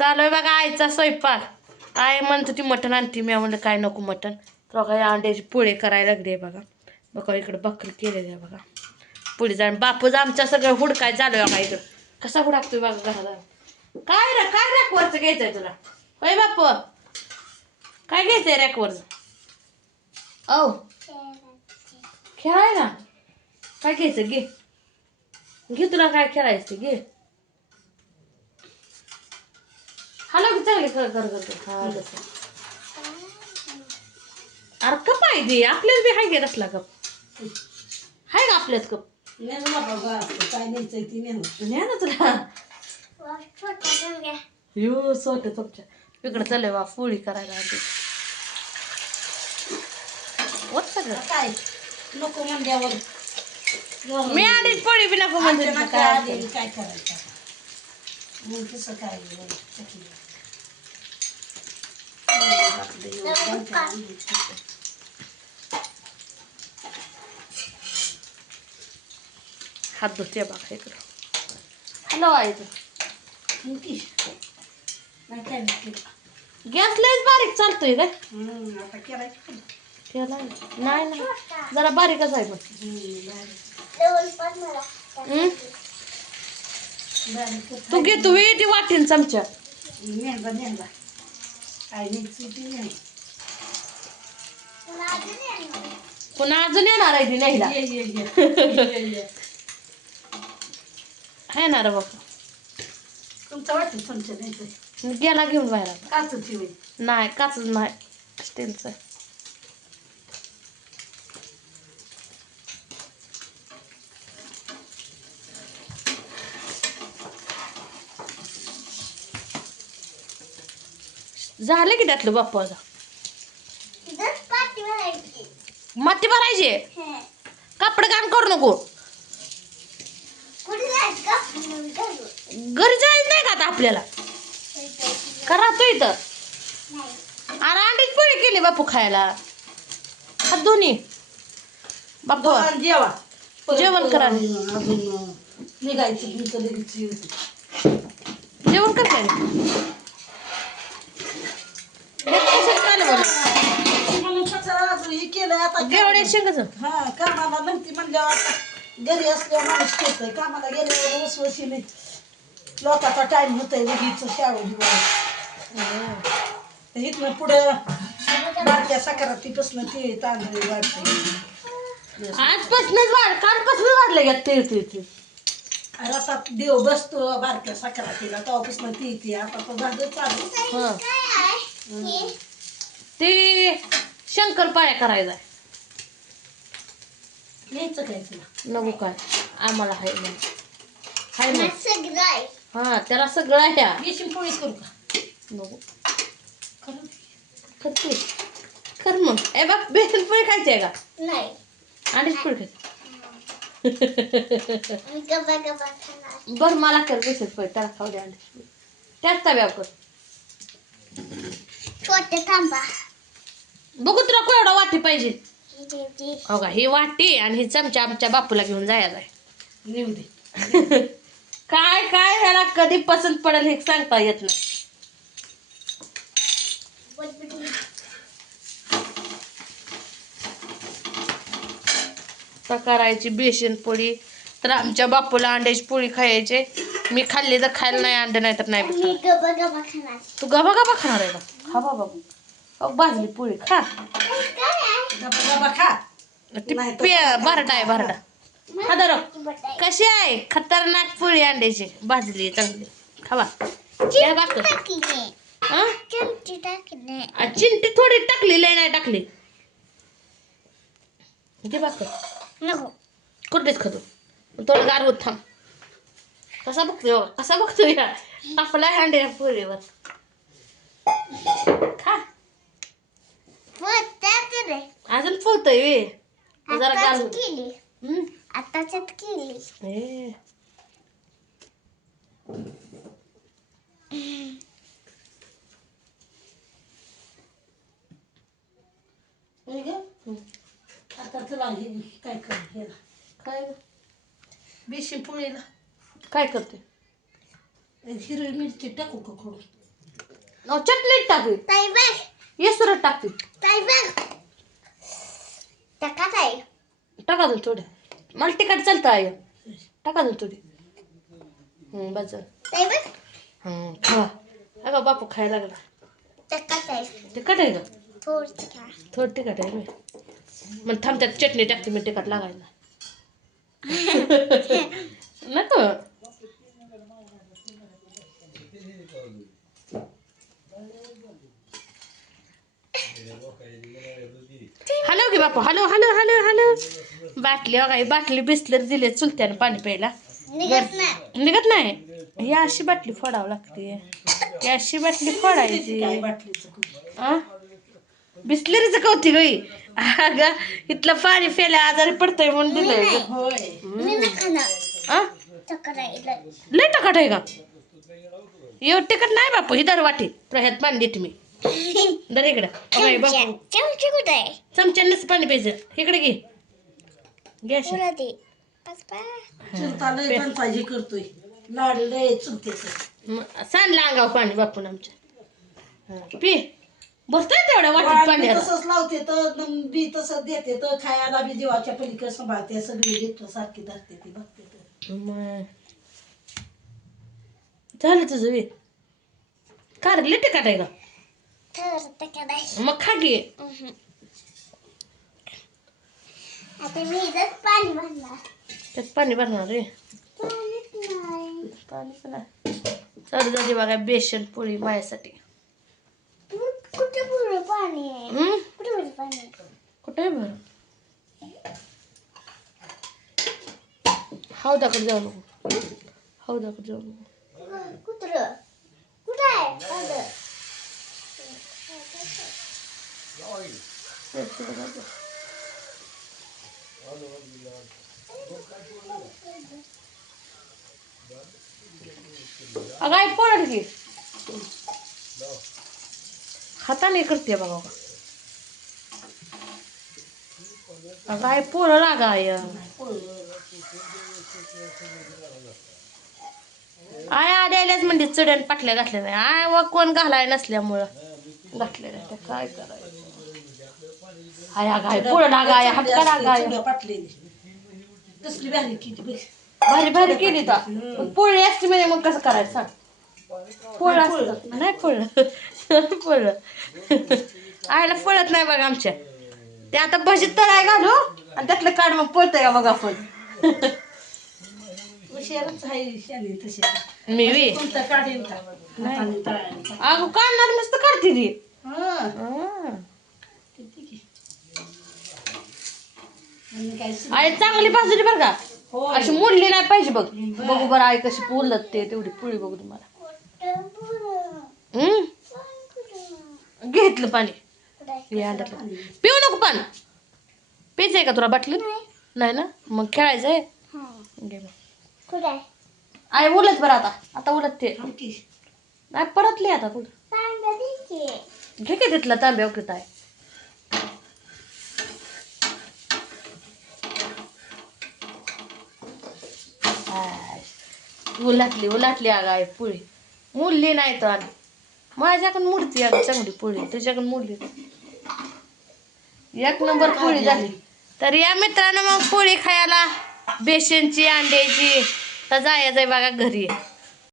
चालू आहे बघा आईचा स्वयंपाक. आई म्हणत होती मटण आणते, मी म्हणलं काय नको मटण. तर बघा अंड्याची पोळी करायला लागली आहे बघा. बघा इकडे भाकरी केलेली आहे बघा. पुढे जाऊन बापूच आमच्या सगळं हुडकाय चालू आहे बघा. इकडं कसा हुडकतोय बघा घराला. काय रॅकवरचं घ्यायचंय तुला होय बापू? काय घ्यायचंय रॅकवरचं? औ खेळाय ना. काय घ्यायचं घे. घे तुला काय खेळायचं घे. हॅलो की चांगले कर कर कर हा तसं. अरे कप आहे दे आपल्याच बी हाय घे असला कप. हाय का आपल्याच कप? काय न्यायचंय ती न्या ना तुला. यो सोट तुमच्या इकडं चाललंय बा पोळी करायला आधी. वत सगळं काय नको म्हणल्यावर मी आधीच पोळी बी नको म्हणते काय करायचं मग कसं काय हात धुते बघा इकडं. हॅलो आई गॅस लयच बारीक चालतोय काय? आता करायचं केला नाही ना जरा बारीकच आहे मग. तू घे तू ती वाटीन चमच्या. नेंदा नेंदा काय न्यायची ती नाही. पुन्हा अजून येणार आहे ती न्यायला. आहे ना रे बाबा. तुमचं वाटतं चमच्या न्यायचं गेला घेऊन बाहेर. काच ठेवी नाही काचच नाही स्टीलचं. झालं की त्यातलं बाप्पाचा. माती भरायची. कपडे काम करू नको. घरी जायचं नाही का आता आपल्याला? का राहतो इथं? अरे अंडीच पोळी केली बापू खायला. हात दोन्ही बापू जेवा जेवण करा. अजून निघायचं तुमचं लगेच जेवण कर काय? गेवड्या शेंगाचं हा कामाला नव्हती म्हणल्यावर आता घरी असल्यावर माणूस करतोय. कामाला गेल्यावर वसवशीने लोकांचा टाइम होतोय लगेच शाळेत इथनं पुढं बारक्या सकारातीपासून ते तांदूळ वाढते. आजपासूनच वाढ कालपासून वाढले का ते रसात देव बसतो बारक्या सकारातीला तेव्हापासून ती येते. आता तो झालं चालू. ते शंकरपाळ्या करायचा न्यायचं काय तुला नको काय आम्हाला हाय ना हाय ना हा त्याला सगळं आहे. बेसन पोळी करू का नको करू करते कर मग. ए बघ बेसन पोळी खायची आहे का? नाही अंडीच पोळी खायची. बरं मला कर बेसन पोळी त्याला खाऊ दे अंडीच पोळी. त्याच तव्यावर कर. छोटे थांबा बघू तुला केवढा वाटी पाहिजे. हो का ही वाटी आणि ही चमचा आमच्या बापूला घेऊन जायला आहे. नेऊ दे काय काय ह्याला कधी पसंत पडेल हे सांगता येत नाही. करायची बेसन पोळी तर आमच्या बापूला अंड्याची पोळी खायची. मी खाल्ली तर खायला नाही अंडे नाही तर नाही. तू गबा गबा खाणार आहे का? खा बाबा भाजली पोळी खा. भरडा आहे भरडा. खदर कशी आहे खतरनाक पोळी अंड्याची भाजली चांगली खावा. चिंटी थोडी टाकली लय नाही टाकली. ते बाकर कुठेच खातो थोडं गार होत थांब. कसा बघतोय कसा बघतोय आपला अंड्या पोळीवर खा. अजून पोहतोय वे जरा गार आताच केली आता तुला काय कर काय बेसन पोळीला काय करते? हिरवी मिरची टाकू का करून चटणीत टाकली ताई बघ येसुरात टाकते ताई बघ टाका ताई टाका दोन थोडे मला तिखट चालतं आहे टाका दोन थोडी बस ताई बघ खावा अगं बापू खायला लागला टाका ताई तिखट आहे का थोडी खा थोडं तिखट आहे मी मग थांब त्यात चटणी टाकते मी तिखट लागायला नको हॅलो गे बापू हॅलो हॅलो हॅलो हॅलो बाटली बघा बाटली बिस्लर दिले चुलत्यानं पाणी प्यायला निघत नाही निघत नाही ही अशी बाटली फोडावं लागते ही अशी बाटली फोडायची काय बाटलीचं आ बिस्लरीचं कौतिक होई अगं इथलं पाणी प्यायला आजारी पडतंय म्हणून दिलंय होय मी नाही खाणार आ टाका ताई लय टकाट आहे का एवढं तिखट नाही बापू ही दर वाटी ह्यात पाणी देते मी दर इकडं अगं बापू चमचे कुठे आहे चमच्यानंच पाणी प्यायचं इकडे घे गॅस पुरा दे बस चुलता लय बनपाजी करतोय लाड लय चुलतेच सांडलं अंगाव पाणी बापून आमच्या पी बसतोय तेवढ्या वाटीत पाणी आता. तसंच लावते तर बी तसंच देते तर खायला बी जीवाच्या पलीकडे सांभाळते सगळी लेकरं सारखी धरते ती बघते तर मग झालं तुझं वे कारले टिकाट आहे का तर टाका ताई मग खा घे आता मी इथं पाणी भरणार त्यात पाणी भरणार रे पाणीच नाही पाणी पण आहे चालू जाते बघा बेसन पोळी माझ्यासाठी कुठे पुरं पाणी आहे कुठे पुरं पाणी आहे कुठे आहे बरं हौदाकडे जाऊ नको हौदाकडे जाऊ नको कुत्रं कुठं आहे पाणी? अगं आई पोळत घे हाताने करते बघा अगं आई पोळं लागा आय आय आल्याच म्हणजे चढ्यान पाटल्या घातल्या नाही आय व कोण घालाय नसल्यामुळं घातल्या नाही त्या काय करायचं आय अगं आई पोळं लागा आय हटका लागा आय चुल्या पाटलेली कसली भारी किती बघ भारी भारी केली तर पोळी असते म्हणजे मग कसं करायचं सांग पोळं असतं नाही पोळलं पोळलं आईला पळत नाही बघा आमच्या ते आता भजीत तळाय घालू आणि त्यातलं काढ मग पळतंय का बघा आपण हुशारच आहे शाली तशी मी वी कोणतं काढीन का हाताने तळायला. अगं काढणार मस्त काढते ती हं. किती की. आणि काय सु- आई चांगली भाजली बरं का होय. अशी मोडली नाही पाहिजे बघ बघू बरं आई कशी पोलत ते तेवढी पोळी बघू तुम्हाला कुठं पुरं? घेतलं पाणी कुठं आहे? हे अंड्यातलं पिऊ नको पण प्यायचंय का तुला बाटलीत नाही ना मग खेळायचं आहे हां. घे मग कुठं आहे? आई उलट बरं आता उलट ते थांब की. नाही परतले आता कुठं तांब्या दे की. घे की तिथला तांब्या उकळत आहे उलाटली अगं आहे पोळी मुडली नाही तर आणि माझ्याकडून मुडती अगं चांगली पोळी तुझ्याकडून मुडली एक नंबर पोळी झाली तर या मित्रांनो मग पोळी खायला बेसनची अंड्याची तर जायचंय बघा घरी